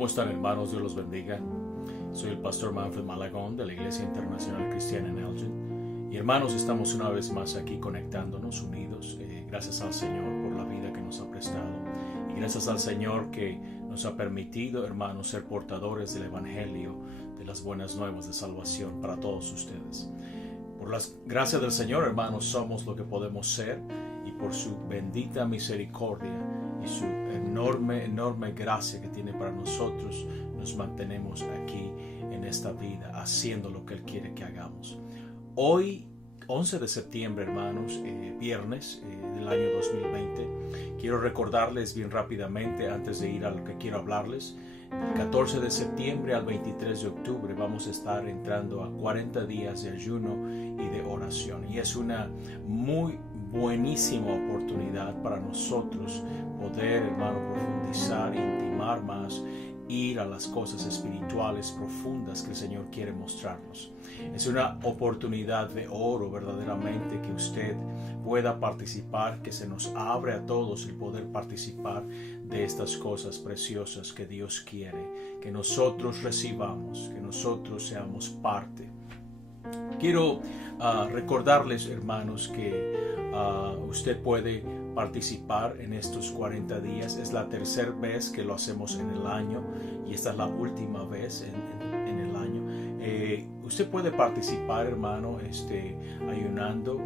¿Cómo están, hermanos? Dios los bendiga. Soy el pastor Manfred Malagón de la Iglesia Internacional Cristiana en Elgin. Y hermanos, estamos una vez más aquí conectándonos, unidos. Gracias al Señor por la vida que nos ha prestado. Y gracias al Señor que nos ha permitido, hermanos, ser portadores del Evangelio, de las buenas nuevas de salvación para todos ustedes. Por las gracias del Señor, hermanos, somos lo que podemos ser. Y por su bendita misericordia y su enorme gracia que tiene para nosotros, nos mantenemos aquí en esta vida, haciendo lo que Él quiere que hagamos. Hoy, 11 de septiembre, hermanos, viernes del año 2020, quiero recordarles bien rápidamente, antes de ir a lo que quiero hablarles, del 14 de septiembre al 23 de octubre vamos a estar entrando a 40 días de ayuno y de oración. Y es una muy buenísima oportunidad para nosotros poder, hermano, profundizar, intimar más, ir a las cosas espirituales profundas que el Señor quiere mostrarnos. Es una oportunidad de oro verdaderamente que usted pueda participar, que se nos abre a todos el poder participar de estas cosas preciosas que Dios quiere que nosotros recibamos, que nosotros seamos parte. Quiero recordarles, hermanos, que usted puede participar en estos 40 días. Es la tercera vez que lo hacemos en el año y esta es la última vez en el año. Usted puede participar, hermano, ayunando.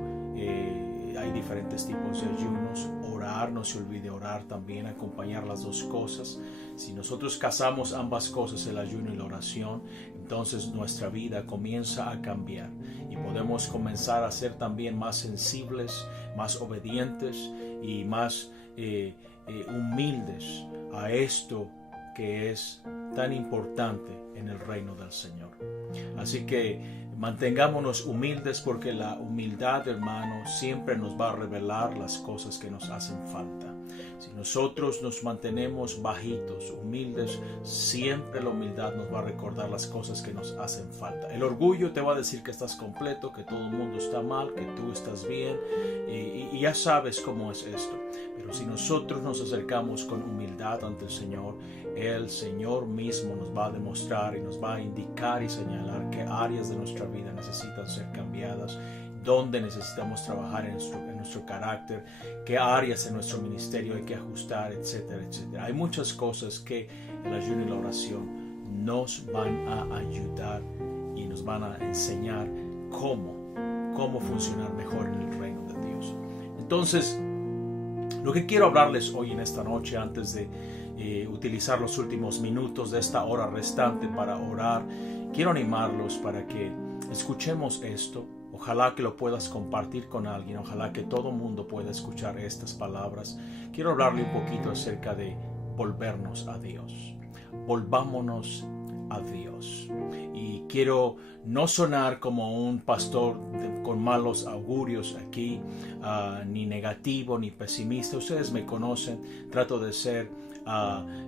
Hay diferentes tipos de ayunos. Orar, no se olvide orar también, acompañar las dos cosas. Si nosotros casamos ambas cosas, el ayuno y la oración, entonces nuestra vida comienza a cambiar y podemos comenzar a ser también más sensibles, más obedientes y más humildes a esto que es tan importante en el reino del Señor. Así que mantengámonos humildes, porque la humildad, hermano, siempre nos va a revelar las cosas que nos hacen falta. Si nosotros nos mantenemos bajitos, humildes, siempre la humildad nos va a recordar las cosas que nos hacen falta. El orgullo te va a decir que estás completo, que todo el mundo está mal, que tú estás bien, y ya sabes cómo es esto. Pero si nosotros nos acercamos con humildad ante el Señor mismo nos va a demostrar y nos va a indicar y señalar qué áreas de nuestra vida necesitan ser cambiadas, dónde necesitamos trabajar en nuestro carácter, qué áreas en nuestro ministerio hay que ajustar, etcétera, etcétera. Hay muchas cosas que el ayuno y la oración nos van a ayudar y nos van a enseñar cómo funcionar mejor en el reino de Dios. Entonces, lo que quiero hablarles hoy en esta noche, antes de utilizar los últimos minutos de esta hora restante para orar, quiero animarlos para que escuchemos esto. Ojalá que lo puedas compartir con alguien, ojalá que todo el mundo pueda escuchar estas palabras. Quiero hablarle un poquito acerca de volvernos a Dios. Volvámonos a Dios. Y quiero no sonar como un pastor con malos augurios aquí, ni negativo ni pesimista. Ustedes me conocen, trato de ser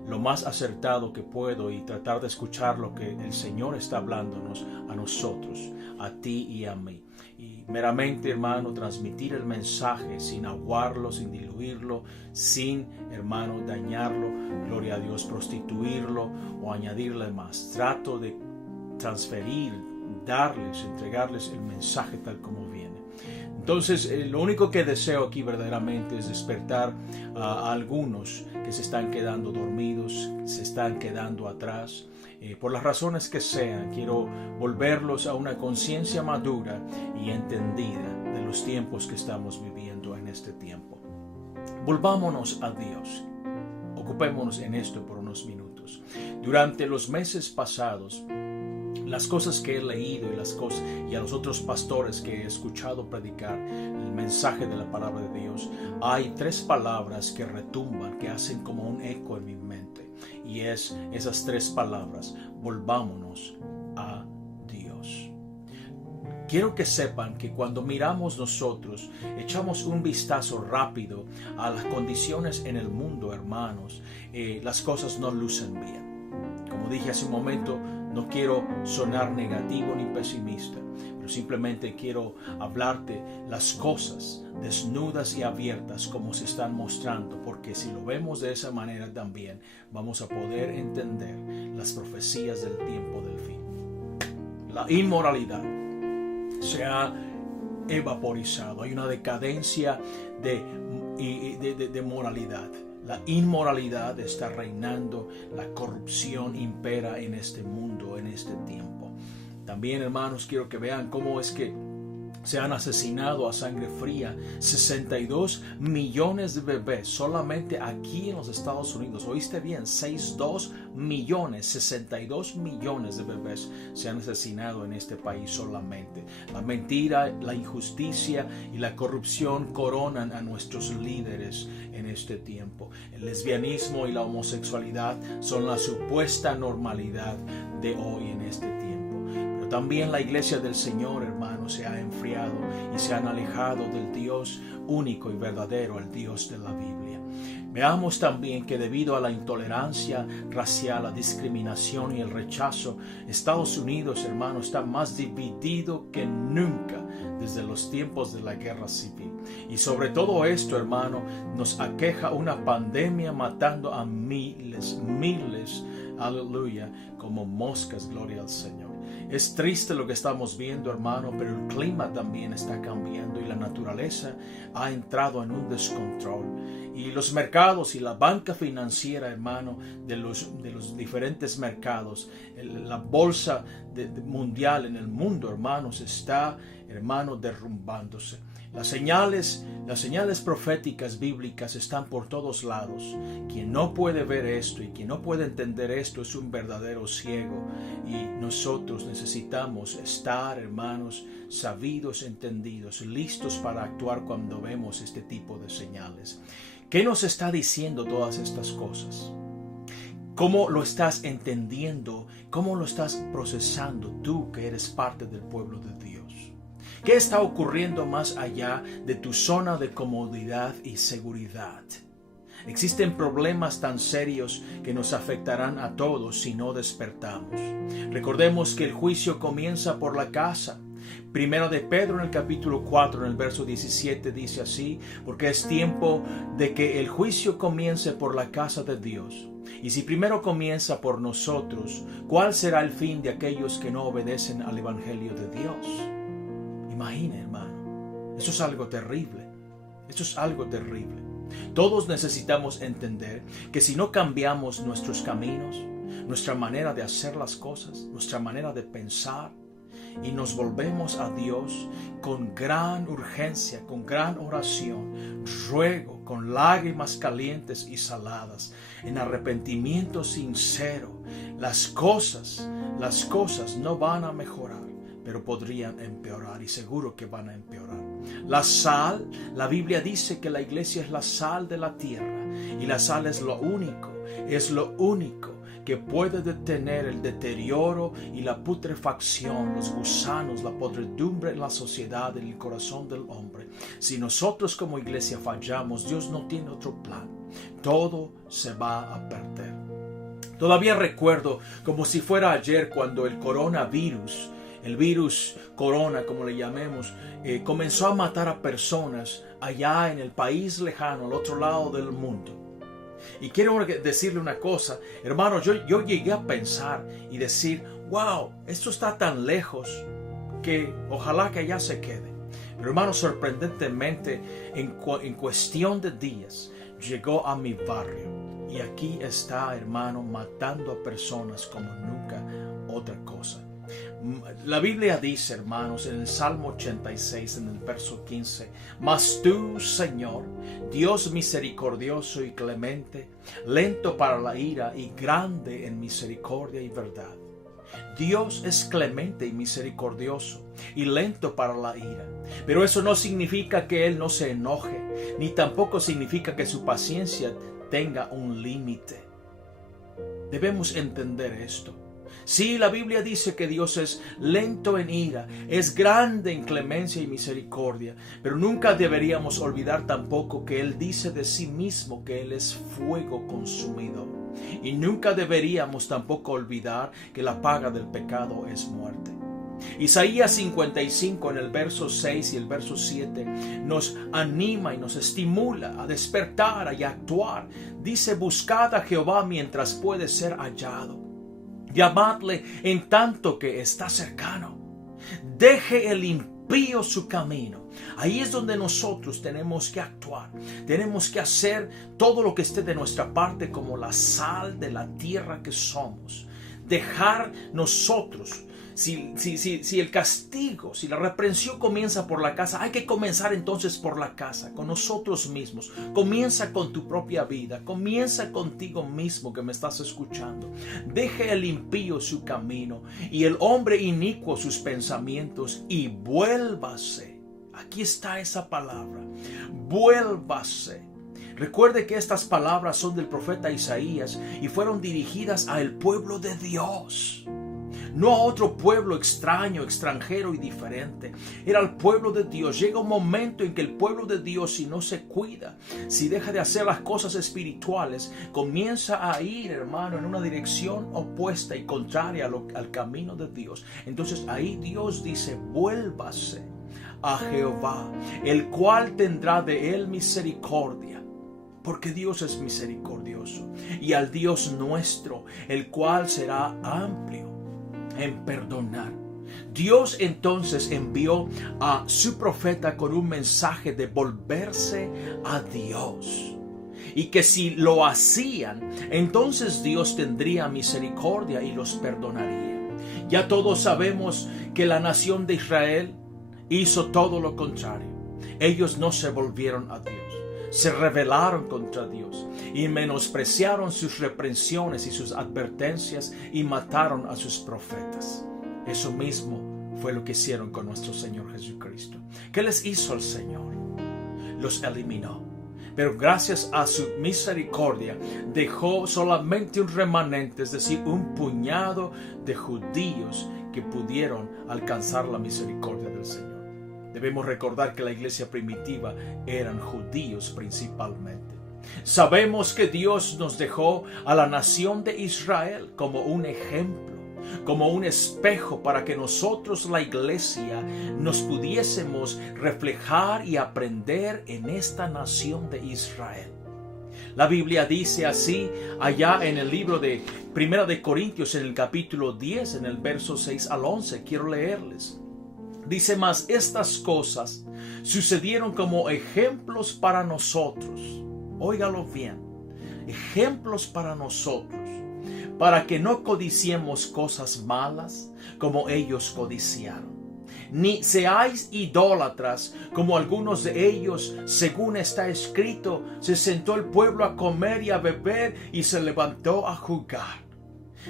lo más acertado que puedo y tratar de escuchar lo que el Señor está hablándonos a nosotros, a ti y a mí. Y meramente, hermano, transmitir el mensaje sin aguarlo, sin diluirlo, sin, hermano, dañarlo, gloria a Dios, prostituirlo o añadirle más. Trato de transferir, entregarles el mensaje tal como viene. Entonces, lo único que deseo aquí verdaderamente es despertar a algunos que se están quedando dormidos, se están quedando atrás. Por las razones que sean, quiero volverlos a una conciencia madura y entendida de los tiempos que estamos viviendo en este tiempo. Volvámonos a Dios. Ocupémonos en esto por unos minutos. Durante los meses pasados, las cosas que he leído y a los otros pastores que he escuchado predicar el mensaje de la palabra de Dios, hay tres palabras que retumban, que hacen como un eco en mi mente. Y es esas tres palabras: volvámonos a Dios. Quiero que sepan que cuando miramos nosotros, echamos un vistazo rápido a las condiciones en el mundo, hermanos, las cosas no lucen bien. Como dije hace un momento, No quiero sonar negativo ni pesimista, pero simplemente quiero hablarte las cosas desnudas y abiertas como se están mostrando, porque si lo vemos de esa manera también vamos a poder entender las profecías del tiempo del fin. La inmoralidad se ha evaporizado, hay una decadencia de moralidad. La inmoralidad está reinando, la corrupción impera en este mundo, en este tiempo. También, hermanos, quiero que vean cómo es que se han asesinado a sangre fría 62 millones de bebés solamente aquí en los Estados Unidos. ¿Oíste bien? 62 millones de bebés se han asesinado en este país solamente. La mentira, la injusticia y la corrupción coronan a nuestros líderes en este tiempo. El lesbianismo y la homosexualidad son la supuesta normalidad de hoy en este tiempo. También la iglesia del Señor, hermanos, se ha enfriado y se han alejado del Dios único y verdadero, el Dios de la Biblia. Veamos también que debido a la intolerancia racial, la discriminación y el rechazo, Estados Unidos, hermanos, está más dividido que nunca desde los tiempos de la guerra civil. Y sobre todo esto, hermano, nos aqueja una pandemia matando a miles, aleluya, como moscas, gloria al Señor. Es triste lo que estamos viendo, hermano, pero el clima también está cambiando y la naturaleza ha entrado en un descontrol. Y los mercados y la banca financiera, hermano, de los diferentes mercados, la bolsa mundial en el mundo, hermanos, está, hermano, derrumbándose. Las señales proféticas bíblicas están por todos lados. Quien no puede ver esto y quien no puede entender esto es un verdadero ciego. Y nosotros necesitamos estar, hermanos, sabidos, entendidos, listos para actuar cuando vemos este tipo de señales. ¿Qué nos está diciendo todas estas cosas? ¿Cómo lo estás entendiendo? ¿Cómo lo estás procesando tú que eres parte del pueblo de Dios? ¿Qué está ocurriendo más allá de tu zona de comodidad y seguridad? Existen problemas tan serios que nos afectarán a todos si no despertamos. Recordemos que el juicio comienza por la casa. Primero de Pedro en el capítulo 4, en el verso 17 dice así: porque es tiempo de que el juicio comience por la casa de Dios. Y si primero comienza por nosotros, ¿cuál será el fin de aquellos que no obedecen al evangelio de Dios? Imagina, hermano, eso es algo terrible. Eso es algo terrible. Todos necesitamos entender que si no cambiamos nuestros caminos, nuestra manera de hacer las cosas, nuestra manera de pensar, y nos volvemos a Dios con gran urgencia, con gran oración, ruego, con lágrimas calientes y saladas, en arrepentimiento sincero, las cosas no van a mejorar, pero podrían empeorar, y seguro que van a empeorar. La sal, la Biblia dice que la iglesia es la sal de la tierra, y la sal es lo único que puede detener el deterioro y la putrefacción, los gusanos, la podredumbre en la sociedad, en el corazón del hombre. Si nosotros como iglesia fallamos, Dios no tiene otro plan. Todo se va a perder. Todavía recuerdo como si fuera ayer cuando el coronavirus, el virus corona, como le llamemos, comenzó a matar a personas allá en el país lejano, al otro lado del mundo. Y quiero decirle una cosa, hermano, yo llegué a pensar y decir, wow, esto está tan lejos que ojalá que allá se quede. Pero hermano, sorprendentemente, en cuestión de días, llegó a mi barrio. Y aquí está, hermano, matando a personas como nunca otra cosa. La Biblia dice, hermanos, en el Salmo 86, en el verso 15, mas tú, Señor, Dios misericordioso y clemente, lento para la ira y grande en misericordia y verdad. Dios es clemente y misericordioso y lento para la ira, pero eso no significa que Él no se enoje, ni tampoco significa que su paciencia tenga un límite. Debemos entender esto. Sí, la Biblia dice que Dios es lento en ira, es grande en clemencia y misericordia, pero nunca deberíamos olvidar tampoco que Él dice de sí mismo que Él es fuego consumidor. Y nunca deberíamos tampoco olvidar que la paga del pecado es muerte. Isaías 55 en el verso 6 y el verso 7 nos anima y nos estimula a despertar y a actuar. Dice: buscad a Jehová mientras puede ser hallado. Llamadle en tanto que está cercano. Deje el impío su camino. Ahí es donde nosotros tenemos que actuar. Tenemos que hacer todo lo que esté de nuestra parte como la sal de la tierra que somos. Dejar nosotros. Si el castigo, si la reprensión comienza por la casa, hay que comenzar entonces por la casa, con nosotros mismos. Comienza con tu propia vida, comienza contigo mismo que me estás escuchando. Deje el impío su camino y el hombre inicuo sus pensamientos y vuélvase. Aquí está esa palabra, vuélvase. Recuerde que estas palabras son del profeta Isaías y fueron dirigidas al pueblo de Dios. No a otro pueblo extraño, extranjero y diferente. Era el pueblo de Dios. Llega un momento en que el pueblo de Dios, si no se cuida, si deja de hacer las cosas espirituales, comienza a ir, hermano, en una dirección opuesta y contraria al camino de Dios. Entonces ahí Dios dice: vuélvase a Jehová, el cual tendrá de él misericordia. Porque Dios es misericordioso. Y al Dios nuestro, el cual será amplio en perdonar. Dios entonces envió a su profeta con un mensaje de volverse a Dios. Y que si lo hacían, entonces Dios tendría misericordia y los perdonaría. Ya todos sabemos que la nación de Israel hizo todo lo contrario. Ellos no se volvieron a Dios. Se rebelaron contra Dios y menospreciaron sus reprensiones y sus advertencias y mataron a sus profetas. Eso mismo fue lo que hicieron con nuestro Señor Jesucristo. ¿Qué les hizo el Señor? Los eliminó. Pero gracias a su misericordia dejó solamente un remanente, es decir, un puñado de judíos que pudieron alcanzar la misericordia del Señor. Debemos recordar que la iglesia primitiva eran judíos principalmente. Sabemos que Dios nos dejó a la nación de Israel como un ejemplo, como un espejo para que nosotros, la iglesia, nos pudiésemos reflejar y aprender en esta nación de Israel. La Biblia dice así allá en el libro de Primera de Corintios, en el capítulo 10, en el verso 6 al 11. Quiero leerles. Dice: mas estas cosas sucedieron como ejemplos para nosotros. Óigalo bien. Ejemplos para nosotros, para que no codiciemos cosas malas como ellos codiciaron. Ni seáis idólatras como algunos de ellos, según está escrito: se sentó el pueblo a comer y a beber y se levantó a jugar.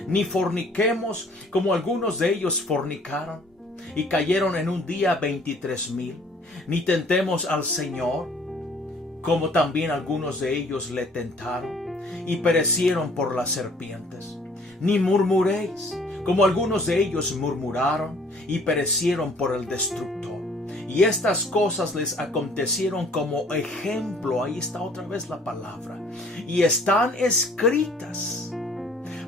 Ni forniquemos como algunos de ellos fornicaron y cayeron en un día 23,000. Ni tentemos al Señor, como también algunos de ellos le tentaron y perecieron por las serpientes. Ni murmuréis, como algunos de ellos murmuraron y perecieron por el destructor. Y estas cosas les acontecieron como ejemplo. Ahí está otra vez la palabra. Y están escritas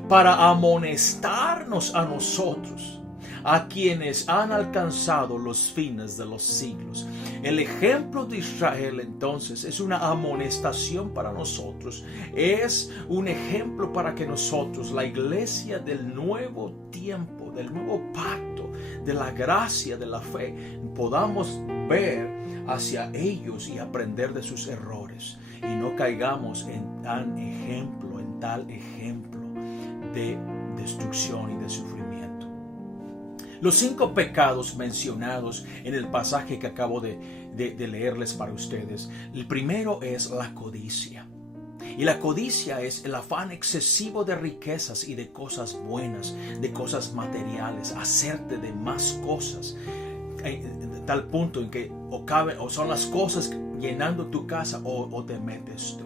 para amonestarnos a nosotros, a quienes han alcanzado los fines de los siglos. El ejemplo de Israel entonces es una amonestación para nosotros. Es un ejemplo para que nosotros, la iglesia del nuevo tiempo, del nuevo pacto, de la gracia, de la fe, podamos ver hacia ellos y aprender de sus errores. Y no caigamos en tal ejemplo de destrucción y de sufrimiento. Los 5 pecados mencionados en el pasaje que acabo de leerles para ustedes. El primero es la codicia. Y la codicia es el afán excesivo de riquezas y de cosas buenas, de cosas materiales, hacerte de más cosas, de tal punto en que o son las cosas llenando tu casa o te metes tú.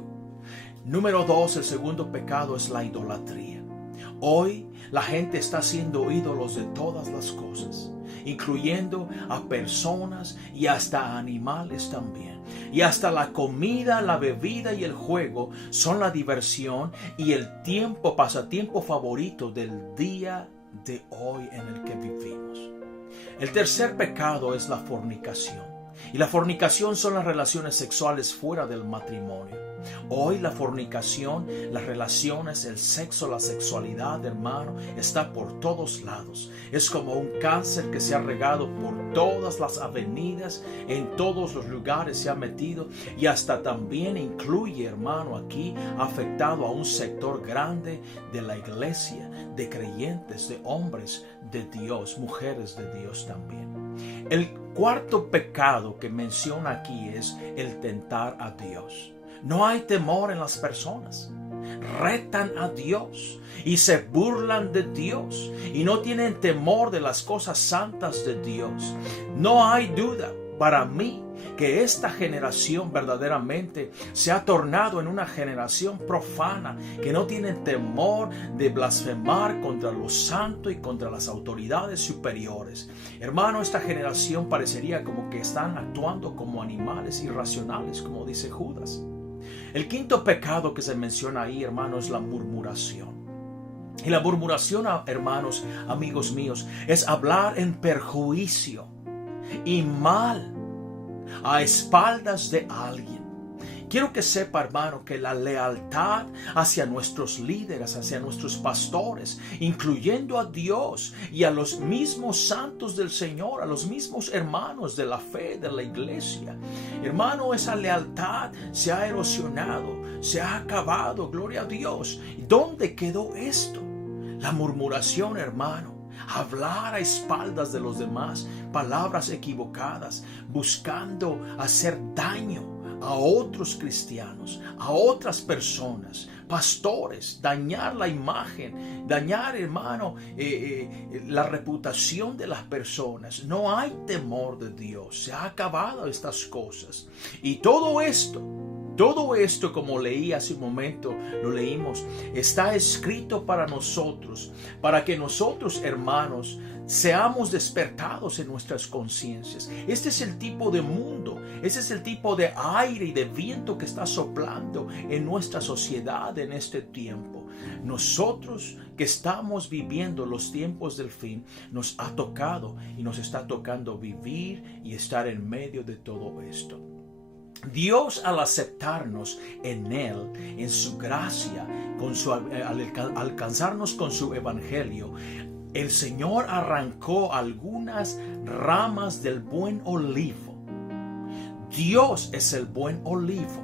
Número 2, el segundo pecado es la idolatría. Hoy la gente está haciendo ídolos de todas las cosas, incluyendo a personas y hasta a animales también. Y hasta la comida, la bebida y el juego son la diversión y el pasatiempo favorito del día de hoy en el que vivimos. El tercer pecado es la fornicación. Y la fornicación son las relaciones sexuales fuera del matrimonio. Hoy la fornicación, las relaciones, el sexo, la sexualidad, hermano, está por todos lados. Es como un cáncer que se ha regado por todas las avenidas, en todos los lugares se ha metido y hasta también incluye, hermano, aquí afectado a un sector grande de la iglesia, de creyentes, de hombres de Dios, mujeres de Dios también. El cuarto pecado que menciona aquí es el tentar a Dios. No hay temor en las personas. Retan a Dios y se burlan de Dios y no tienen temor de las cosas santas de Dios. No hay duda para mí que esta generación verdaderamente se ha tornado en una generación profana, que no tiene temor de blasfemar contra lo santo y contra las autoridades superiores. Hermano, esta generación parecería como que están actuando como animales irracionales, como dice Judas. El quinto pecado que se menciona ahí, hermano, es la murmuración. Y la murmuración, hermanos, amigos míos, es hablar en perjuicio y mal a espaldas de alguien. Quiero que sepa, hermano, que la lealtad hacia nuestros líderes, hacia nuestros pastores, incluyendo a Dios y a los mismos santos del Señor, a los mismos hermanos de la fe de la iglesia. Hermano, esa lealtad se ha erosionado, se ha acabado, gloria a Dios. ¿Dónde quedó esto? La murmuración, hermano. Hablar a espaldas de los demás, palabras equivocadas, buscando hacer daño a otros cristianos, a otras personas, pastores, dañar la imagen, dañar, hermano, la reputación de las personas. No hay temor de Dios, se ha acabado estas cosas. Y todo esto, como leí hace un momento, lo leímos, está escrito para nosotros, para que nosotros, hermanos, seamos despertados en nuestras conciencias. Este es el tipo de mundo, este es el tipo de aire y de viento que está soplando en nuestra sociedad en este tiempo. Nosotros que estamos viviendo los tiempos del fin, nos ha tocado y nos está tocando vivir y estar en medio de todo esto. Dios, al aceptarnos en Él, en su gracia, al alcanzarnos con su evangelio, el Señor arrancó algunas ramas del buen olivo. Dios es el buen olivo.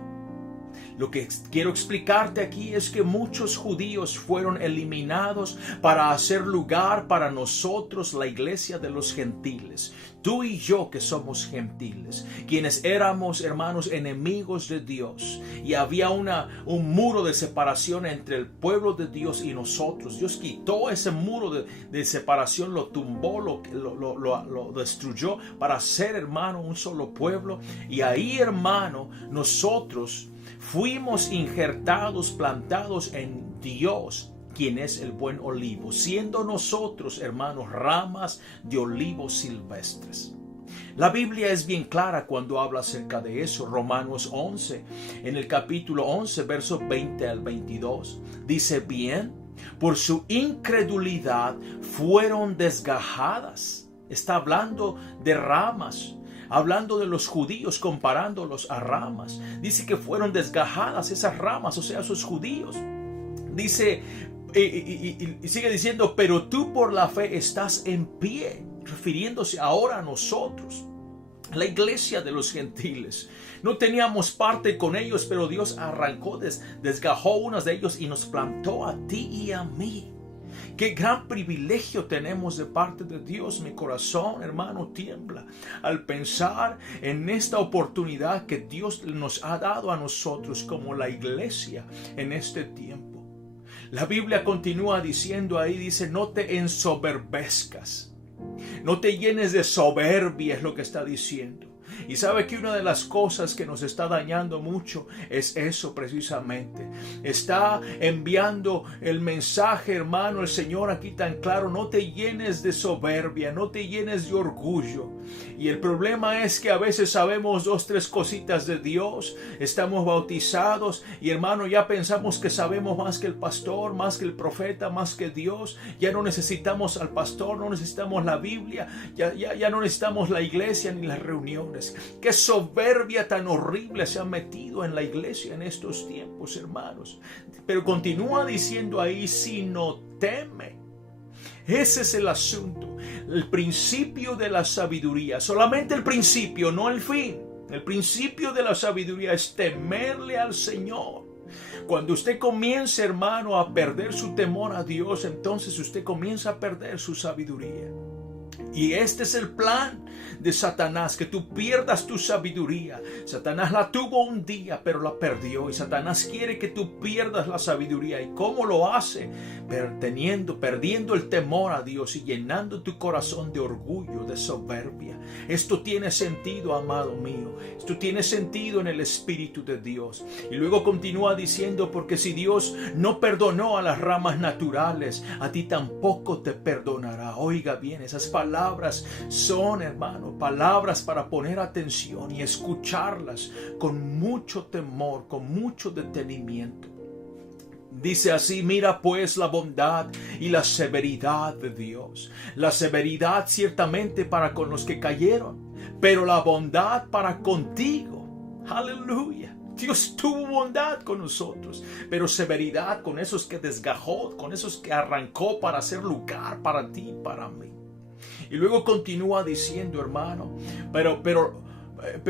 Lo que quiero explicarte aquí es que muchos judíos fueron eliminados para hacer lugar para nosotros, la iglesia de los gentiles. Tú y yo que somos gentiles, quienes éramos, hermanos, enemigos de Dios. Y había un muro de separación entre el pueblo de Dios y nosotros. Dios quitó ese muro de separación, lo tumbó, lo destruyó para ser, hermano, un solo pueblo. Y ahí, hermano, nosotros fuimos injertados, plantados en Dios, quien es el buen olivo, siendo nosotros, hermanos, ramas de olivos silvestres. La Biblia es bien clara cuando habla acerca de eso. Romanos 11, en el capítulo 11, versos 20 al 22, dice: bien, por su incredulidad fueron desgajadas. Está hablando de ramas, hablando de los judíos, comparándolos a ramas. Dice que fueron desgajadas esas ramas, o sea, esos judíos. Dice, y sigue diciendo: pero tú por la fe estás en pie, refiriéndose ahora a nosotros, la iglesia de los gentiles. No teníamos parte con ellos, pero Dios arrancó, desgajó unas de ellos y nos plantó a ti y a mí. Qué gran privilegio tenemos de parte de Dios. Mi corazón, hermano, tiembla al pensar en esta oportunidad que Dios nos ha dado a nosotros como la iglesia en este tiempo. La Biblia continúa diciendo ahí, dice: no te ensoberbezcas, no te llenes de soberbia, es lo que está diciendo. Y sabe que una de las cosas que nos está dañando mucho es eso precisamente. Está enviando el mensaje, hermano, el Señor aquí tan claro: no te llenes de soberbia, no te llenes de orgullo. Y el problema es que a veces sabemos 2, 3 cositas de Dios, estamos bautizados y, hermano, ya pensamos que sabemos más que el pastor, más que el profeta, más que Dios. Ya no necesitamos al pastor, no necesitamos la Biblia, ya no necesitamos la iglesia ni las reuniones. Qué soberbia tan horrible se ha metido en la iglesia en estos tiempos, hermanos. Pero continúa diciendo ahí: si no teme. Ese es el asunto, el principio de la sabiduría, solamente el principio, no el fin. El principio de la sabiduría es temerle al Señor. Cuando usted comience, hermano, a perder su temor a Dios, entonces usted comienza a perder su sabiduría. Y este es el plan de Satanás, que tú pierdas tu sabiduría. Satanás la tuvo un día, pero la perdió. Y Satanás quiere que tú pierdas la sabiduría. ¿Y cómo lo hace? Perdiendo el temor a Dios y llenando tu corazón de orgullo, de soberbia. Esto tiene sentido, amado mío. Esto tiene sentido en el Espíritu de Dios. Y luego continúa diciendo: porque si Dios no perdonó a las ramas naturales, a ti tampoco te perdonará. Oiga bien, esas palabras son, hermano, palabras para poner atención y escucharlas con mucho temor, con mucho detenimiento. Dice así: mira pues la bondad y la severidad de Dios. La severidad ciertamente para con los que cayeron, pero la bondad para contigo. Aleluya. Dios tuvo bondad con nosotros, pero severidad con esos que desgajó, con esos que arrancó para hacer lugar para ti y para mí. Y luego continúa diciendo, hermano, pero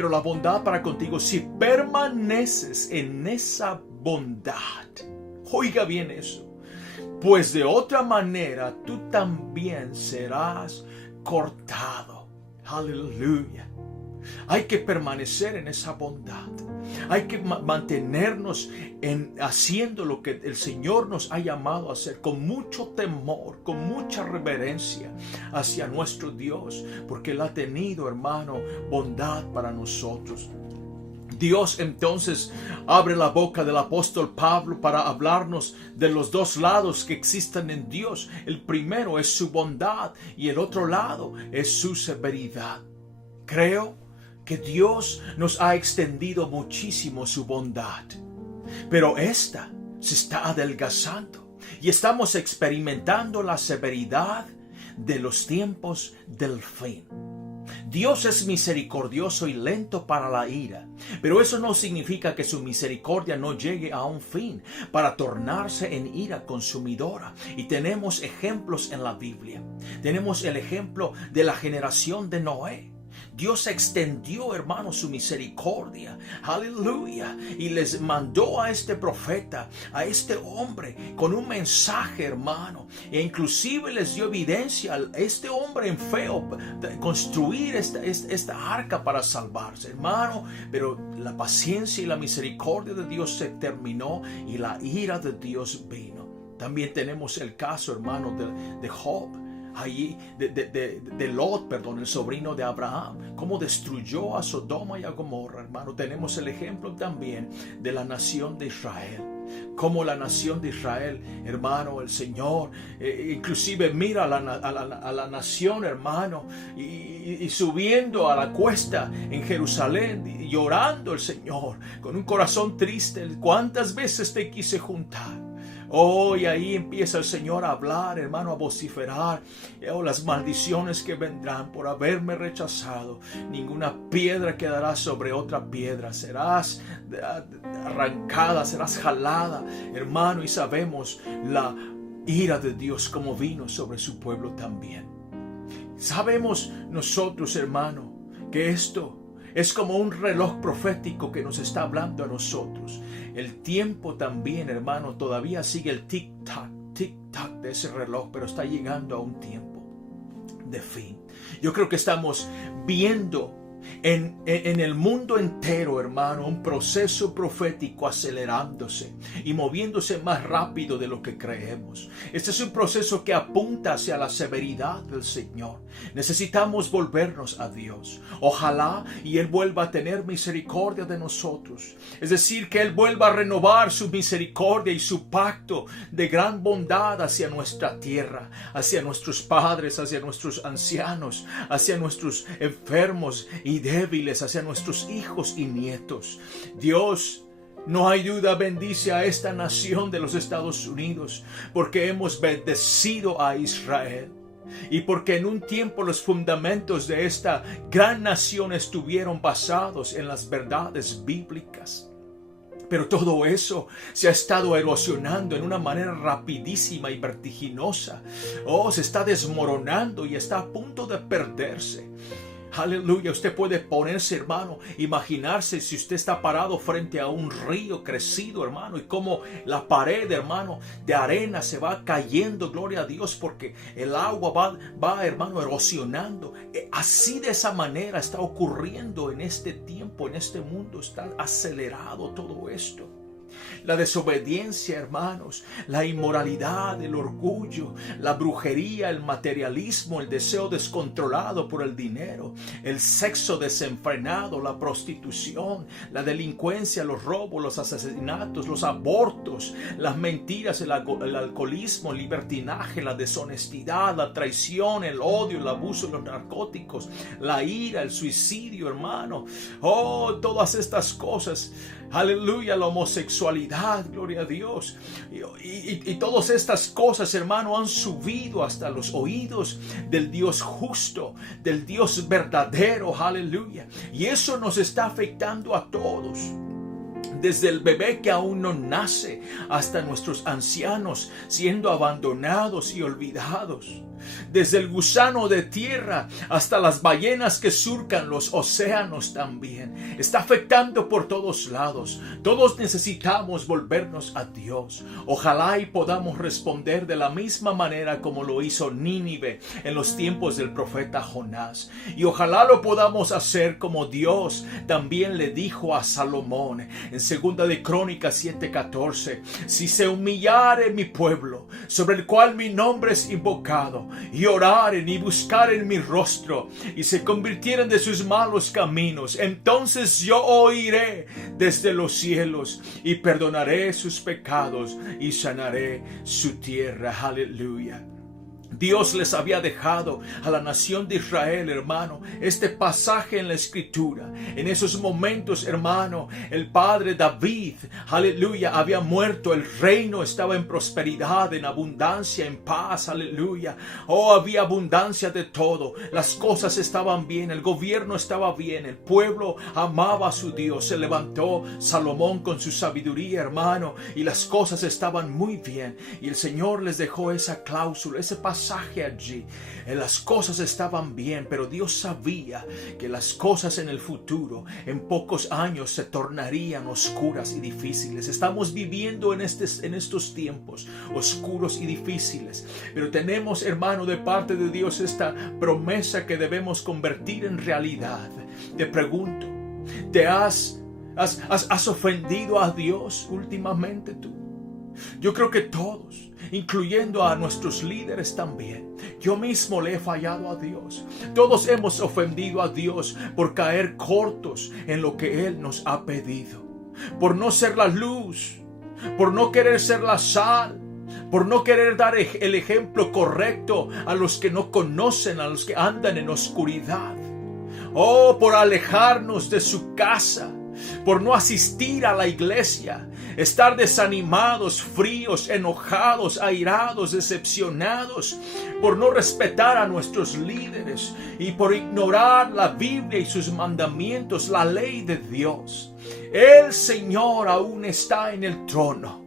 la bondad para contigo, si permaneces en esa bondad. Oiga bien eso. Pues de otra manera tú también serás cortado. Aleluya. Hay que permanecer en esa bondad. Hay que mantenernos haciendo lo que el Señor nos ha llamado a hacer, con mucho temor, con mucha reverencia hacia nuestro Dios, porque Él ha tenido, hermano, bondad para nosotros. Dios entonces abre la boca del apóstol Pablo para hablarnos de los dos lados que existen en Dios. El primero es su bondad y el otro lado es su severidad. Creo que Dios nos ha extendido muchísimo su bondad, pero esta se está adelgazando y estamos experimentando la severidad de los tiempos del fin. Dios es misericordioso y lento para la ira, pero eso no significa que su misericordia no llegue a un fin para tornarse en ira consumidora. Y tenemos ejemplos en la Biblia. Tenemos el ejemplo de la generación de Noé. Dios extendió, hermano, su misericordia, aleluya, y les mandó a este profeta, a este hombre, con un mensaje, hermano, e inclusive les dio evidencia a este hombre en fe de construir esta arca para salvarse, hermano. Pero la paciencia y la misericordia de Dios se terminó y la ira de Dios vino. También tenemos el caso, hermano, de Job. Allí de Lot, el sobrino de Abraham, cómo destruyó a Sodoma y a Gomorra, hermano. Tenemos el ejemplo también de la nación de Israel, como la nación de Israel, hermano, el Señor inclusive mira a la nación, hermano, y subiendo a la cuesta en Jerusalén, y llorando el Señor con un corazón triste. ¿Cuántas veces te quise juntar? Y ahí empieza el Señor a hablar, hermano, a vociferar. Las maldiciones que vendrán por haberme rechazado. Ninguna piedra quedará sobre otra piedra. Serás arrancada, serás jalada, hermano. Y sabemos la ira de Dios como vino sobre su pueblo también. Sabemos nosotros, hermano, que esto es como un reloj profético que nos está hablando a nosotros. El tiempo también, hermano, todavía sigue el tic-tac de ese reloj, pero está llegando a un tiempo de fin. Yo creo que estamos viendo en el mundo entero, hermano, un proceso profético acelerándose y moviéndose más rápido de lo que creemos. Este es un proceso que apunta hacia la severidad del Señor. Necesitamos volvernos a Dios. Ojalá y Él vuelva a tener misericordia de nosotros. Es decir, que Él vuelva a renovar su misericordia y su pacto de gran bondad hacia nuestra tierra, hacia nuestros padres, hacia nuestros ancianos, hacia nuestros enfermos y débiles, hacia nuestros hijos y nietos. Dios, no hay duda, bendice a esta nación de los Estados Unidos, porque hemos bendecido a Israel y porque en un tiempo los fundamentos de esta gran nación estuvieron basados en las verdades bíblicas. Pero todo eso se ha estado erosionando en una manera rapidísima y vertiginosa. Se está desmoronando y está a punto de perderse. Aleluya, usted puede ponerse, hermano, imaginarse si usted está parado frente a un río crecido, hermano, y cómo la pared, hermano, de arena se va cayendo, gloria a Dios, porque el agua va, hermano, erosionando. Así, de esa manera está ocurriendo en este tiempo, en este mundo, está acelerado todo esto. La desobediencia, hermanos, la inmoralidad, el orgullo, la brujería, el materialismo, el deseo descontrolado por el dinero, el sexo desenfrenado, la prostitución, la delincuencia, los robos, los asesinatos, los abortos, las mentiras, el alcoholismo, el libertinaje, la deshonestidad, la traición, el odio, el abuso de los narcóticos, la ira, el suicidio, hermano. Todas estas cosas. Aleluya, la homosexualidad, gloria a Dios. Y todas estas cosas, hermano, han subido hasta los oídos del Dios justo, del Dios verdadero, aleluya. Y eso nos está afectando a todos. Desde el bebé que aún no nace hasta nuestros ancianos siendo abandonados y olvidados. Desde el gusano de tierra hasta las ballenas que surcan los océanos también. Está afectando por todos lados. Todos necesitamos volvernos a Dios. Ojalá y podamos responder de la misma manera como lo hizo Nínive en los tiempos del profeta Jonás. Y ojalá lo podamos hacer como Dios también le dijo a Salomón en 2 de Crónicas 7:14. Si se humillare mi pueblo, sobre el cual mi nombre es invocado, y oraren y buscaren mi rostro, y se convirtieren de sus malos caminos, entonces yo oiré desde los cielos, y perdonaré sus pecados, y sanaré su tierra. Aleluya. Dios les había dejado a la nación de Israel, hermano, este pasaje en la Escritura. En esos momentos, hermano, el padre David, aleluya, había muerto. El reino estaba en prosperidad, en abundancia, en paz, aleluya. Había abundancia de todo. Las cosas estaban bien, el gobierno estaba bien, el pueblo amaba a su Dios. Se levantó Salomón con su sabiduría, hermano, y las cosas estaban muy bien. Y el Señor les dejó esa cláusula, ese pasaje allí. Las cosas estaban bien, pero Dios sabía que las cosas en el futuro, en pocos años, se tornarían oscuras y difíciles. Estamos viviendo en estos tiempos oscuros y difíciles, pero tenemos, hermano, de parte de Dios esta promesa que debemos convertir en realidad. Te pregunto, ¿has ofendido a Dios últimamente tú? Yo creo que todos, incluyendo a nuestros líderes también. Yo mismo le he fallado a Dios. Todos hemos ofendido a Dios por caer cortos en lo que Él nos ha pedido. Por no ser la luz, por no querer ser la sal, por no querer dar el ejemplo correcto a los que no conocen, a los que andan en oscuridad. Por alejarnos de su casa, por no asistir a la iglesia, estar desanimados, fríos, enojados, airados, decepcionados, por no respetar a nuestros líderes y por ignorar la Biblia y sus mandamientos, la ley de Dios. El Señor aún está en el trono.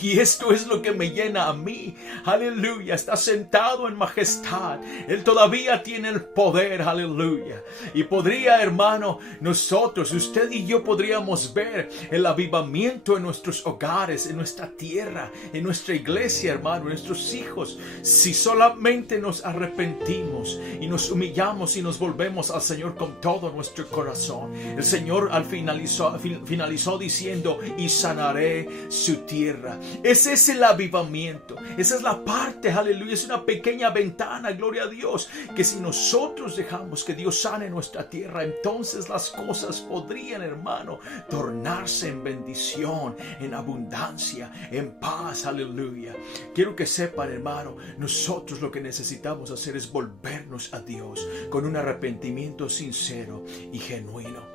Y esto es lo que me llena a mí. Aleluya. Está sentado en majestad. Él todavía tiene el poder. Aleluya. Y podría, hermano, nosotros, usted y yo podríamos ver el avivamiento en nuestros hogares, en nuestra tierra, en nuestra iglesia, hermano, en nuestros hijos. Si solamente nos arrepentimos y nos humillamos y nos volvemos al Señor con todo nuestro corazón. El Señor finalizó diciendo: y sanaré su tierra. Ese es el avivamiento. Esa es la parte, aleluya. Es una pequeña ventana, gloria a Dios, que si nosotros dejamos que Dios sane nuestra tierra, entonces las cosas podrían, hermano, tornarse en bendición, en abundancia, en paz, aleluya. Quiero que sepan, hermano, nosotros lo que necesitamos hacer es volvernos a Dios con un arrepentimiento sincero y genuino.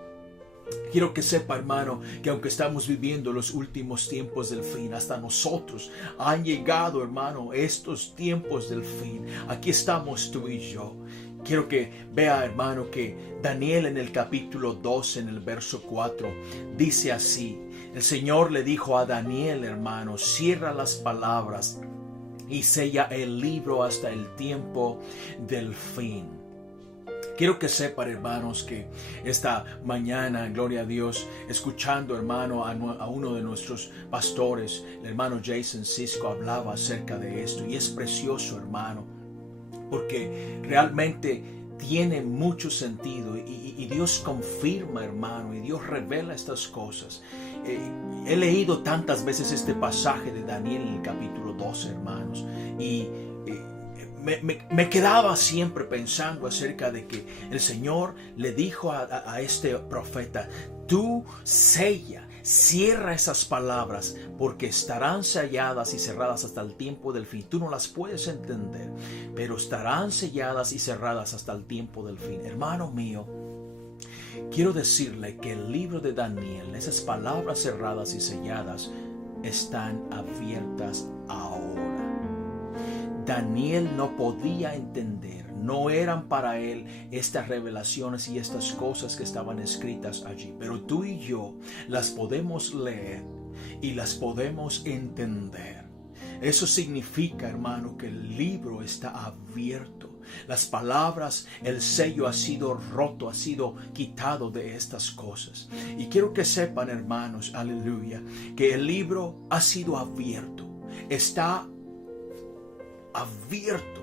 Quiero que sepa, hermano, que aunque estamos viviendo los últimos tiempos del fin, hasta nosotros han llegado, hermano, estos tiempos del fin. Aquí estamos tú y yo. Quiero que vea, hermano, que Daniel en el capítulo 2, en el verso 4, dice así: el Señor le dijo a Daniel, hermano, cierra las palabras y sella el libro hasta el tiempo del fin. Quiero que sepan, hermanos, que esta mañana, gloria a Dios, escuchando, hermano, a uno de nuestros pastores, el hermano Jason Cisco, hablaba acerca de esto. Y es precioso, hermano, porque realmente tiene mucho sentido. Y Dios confirma, hermano, y Dios revela estas cosas. He leído tantas veces este pasaje de Daniel en el capítulo 12, hermanos, y me quedaba siempre pensando acerca de que el Señor le dijo a este profeta: tú cierra esas palabras, porque estarán selladas y cerradas hasta el tiempo del fin. Tú no las puedes entender, pero estarán selladas y cerradas hasta el tiempo del fin. Hermano mío, quiero decirle que el libro de Daniel, esas palabras cerradas y selladas, están abiertas ahora. Daniel no podía entender, no eran para él estas revelaciones y estas cosas que estaban escritas allí, pero tú y yo las podemos leer y las podemos entender. Eso significa, hermano, que el libro está abierto. Las palabras, el sello ha sido roto, ha sido quitado de estas cosas. Y quiero que sepan, hermanos, aleluya, que el libro ha sido abierto. Está abierto.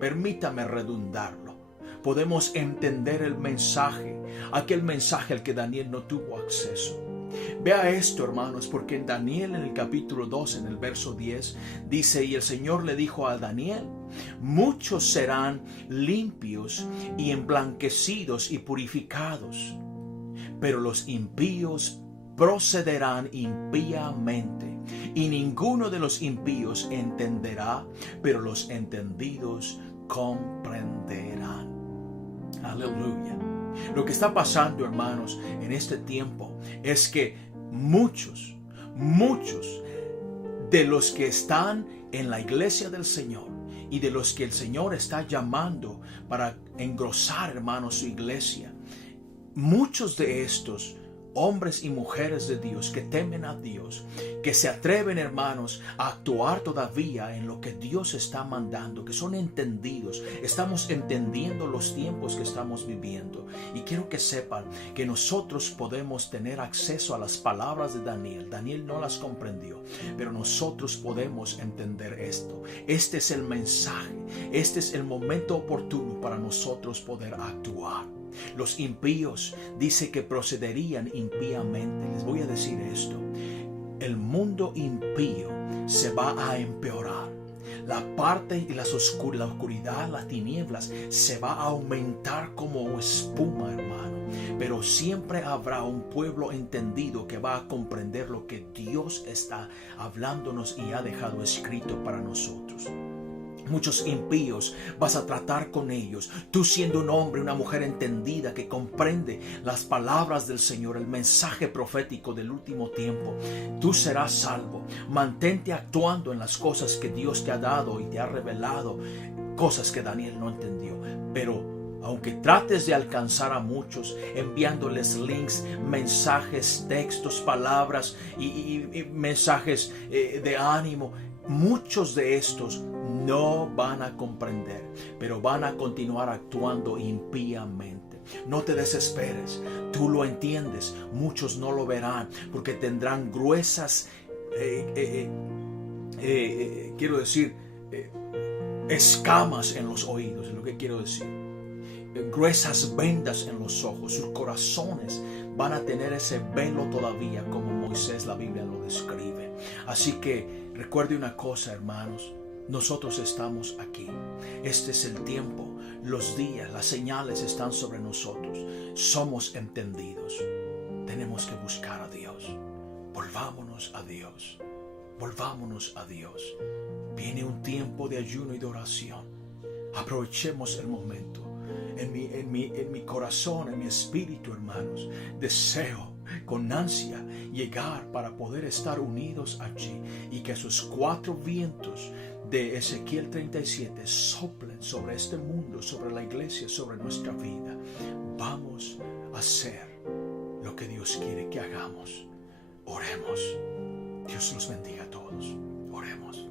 Permítame redundarlo. Podemos entender el mensaje, aquel mensaje al que Daniel no tuvo acceso. Vea esto, hermanos, porque en Daniel, en el capítulo 2, en el verso 10, dice: y el Señor le dijo a Daniel: muchos serán limpios y emblanquecidos y purificados, pero los impíos procederán impíamente, y ninguno de los impíos entenderá, pero los entendidos comprenderán. Aleluya. Lo que está pasando, hermanos, en este tiempo es que muchos de los que están en la iglesia del Señor y de los que el Señor está llamando para engrosar, hermanos, su iglesia, muchos de estos hombres y mujeres de Dios que temen a Dios, que se atreven, hermanos, a actuar todavía en lo que Dios está mandando, que son entendidos. Estamos entendiendo los tiempos que estamos viviendo. Y quiero que sepan que nosotros podemos tener acceso a las palabras de Daniel. Daniel no las comprendió, pero nosotros podemos entender esto. Este es el mensaje, este es el momento oportuno para nosotros poder actuar. Los impíos dice que procederían impíamente. Les voy a decir esto: el mundo impío se va a empeorar. La parte y la oscuridad, las tinieblas, se va a aumentar como espuma, hermano. Pero siempre habrá un pueblo entendido que va a comprender lo que Dios está hablándonos y ha dejado escrito para nosotros. Muchos impíos vas a tratar con ellos. Tú, siendo un hombre, una mujer entendida que comprende las palabras del Señor, el mensaje profético del último tiempo, tú serás salvo. Mantente actuando en las cosas que Dios te ha dado y te ha revelado, cosas que Daniel no entendió. Pero Aunque trates de alcanzar a muchos, enviándoles links, mensajes, textos, palabras y mensajes de ánimo, muchos de estos no van a comprender, pero van a continuar actuando impíamente. No te desesperes, tú lo entiendes, muchos no lo verán porque tendrán gruesas, quiero decir, escamas en los oídos, es lo que quiero decir. Gruesas vendas en los ojos, sus corazones van a tener ese velo todavía, como Moisés, la Biblia lo describe. Así que recuerde una cosa, hermanos, nosotros estamos aquí. Este es el tiempo, los días, las señales están sobre nosotros. Somos entendidos. Tenemos que buscar a Dios. Volvámonos a Dios. Volvámonos a Dios. Viene un tiempo de ayuno y de oración. Aprovechemos el momento. En mi corazón, en mi espíritu, hermanos, deseo con ansia llegar para poder estar unidos allí y que esos 4 vientos de Ezequiel 37 soplen sobre este mundo, sobre la iglesia, sobre nuestra vida. Vamos a hacer lo que Dios quiere que hagamos. Oremos. Dios los bendiga a todos. Oremos.